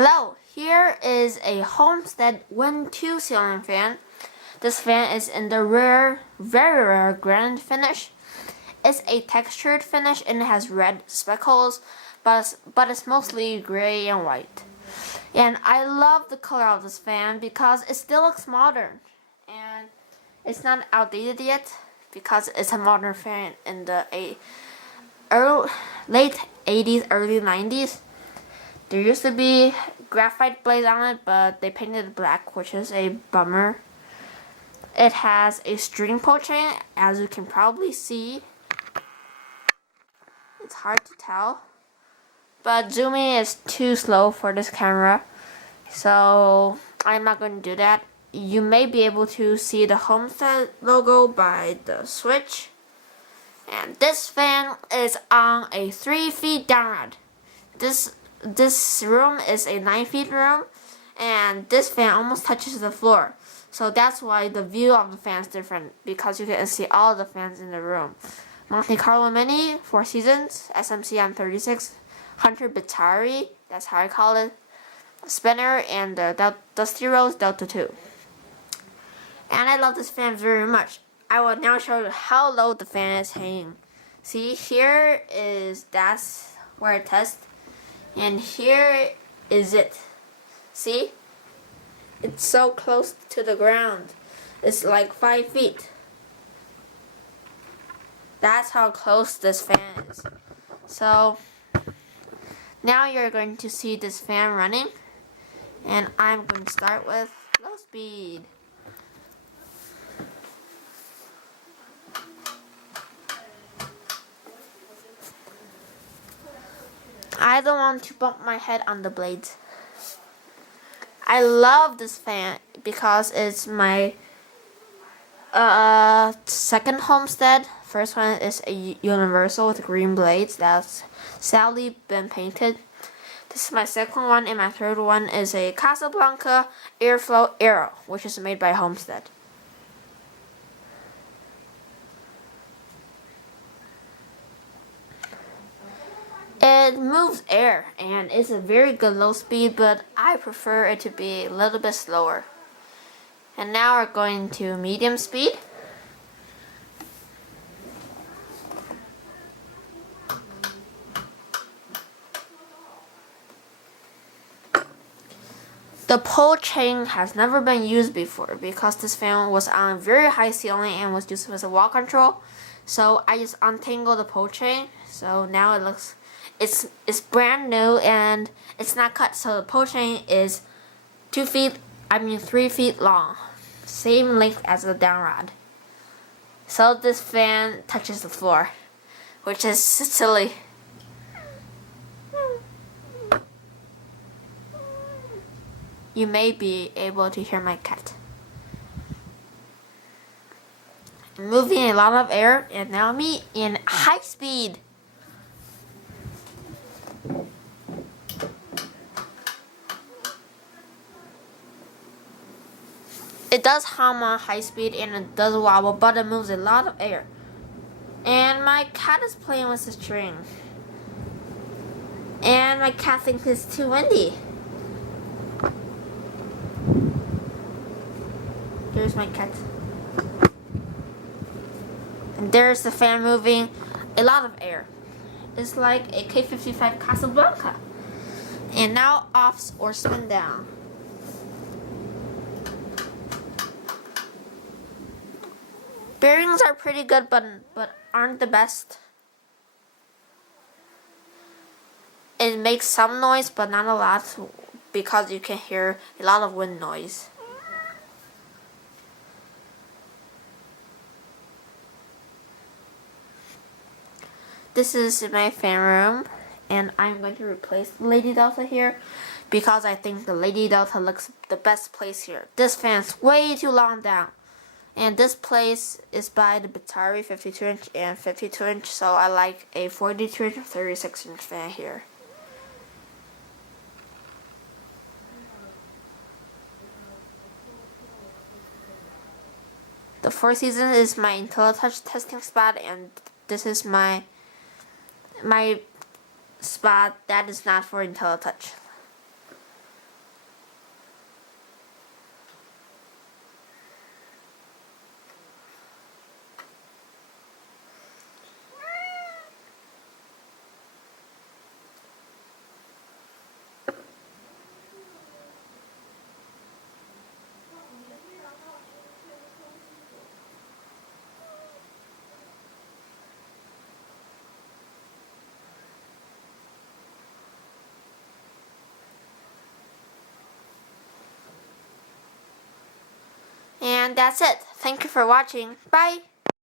Hello, here is a Homestead Wind 2 ceiling fan. This fan is in the very rare Granite Finish. It's a textured finish and it has red speckles, but it's mostly gray and white. And I love the color of this fan because it still looks modern. And it's not outdated yet because it's a modern fan in the late 80s, early 90s. There used to be graphite blades on it, but they painted it black, which is a bummer. It has a string pull chain, as you can probably see. It's hard to tell, but zooming is too slow for this camera, so I'm not going to do that. You may be able to see the Homestead logo by the switch. And this fan is on a 3 feet down rod. This room is a 9 feet room, and this fan almost touches the floor. So that's why the view of the fan is different, because you can see all the fans in the room. Monte Carlo Mini, 4 seasons, SMC M36, Hunter Batari, that's how I call it, spinner, and the Dusty Rose Delta 2. And I love this fan very much. I will now show you how low the fan is hanging. See, that's where it tests. And here is it. See? It's so close to the ground. It's like 5 feet. That's how close this fan is. So, now you're going to see this fan running. And I'm going to start with low speed. I don't want to bump my head on the blades. I love this fan because it's my second Homestead. First one is a universal with green blades that's sadly been painted. This is my second one, and my third one is a Casablanca Airflow Aero, which is made by Homestead. It moves air and it's a very good low speed, but I prefer it to be a little bit slower. And now we're going to medium speed. The pull chain has never been used before because this fan was on a very high ceiling and was used as a wall control. So I just untangled the pull chain. So now it looks it's brand new and it's not cut, so the pull chain is 3 feet long, same length as the down rod. So this fan touches the floor, which is silly. You may be able to hear my cat. I'm moving a lot of air, and now me in high speed. It does hum on high speed and it does wobble, but it moves a lot of air. And my cat is playing with the string. And my cat thinks it's too windy. There's my cat. And there's the fan moving a lot of air. It's like a K55 Casablanca. And now off or spin down. Bearings are pretty good, but aren't the best. It makes some noise, but not a lot, because you can hear a lot of wind noise. This is my fan room, and I'm going to replace the Lady Delta here because I think the Lady Delta looks the best place here. This fan's way too long down. And this place is by the Batari 52-inch and 52-inch, so I like a 42-inch or 36-inch fan here. The 4 season is my IntelliTouch testing spot, and this is my spot that is not for IntelliTouch. And that's it. Thank you for watching. Bye!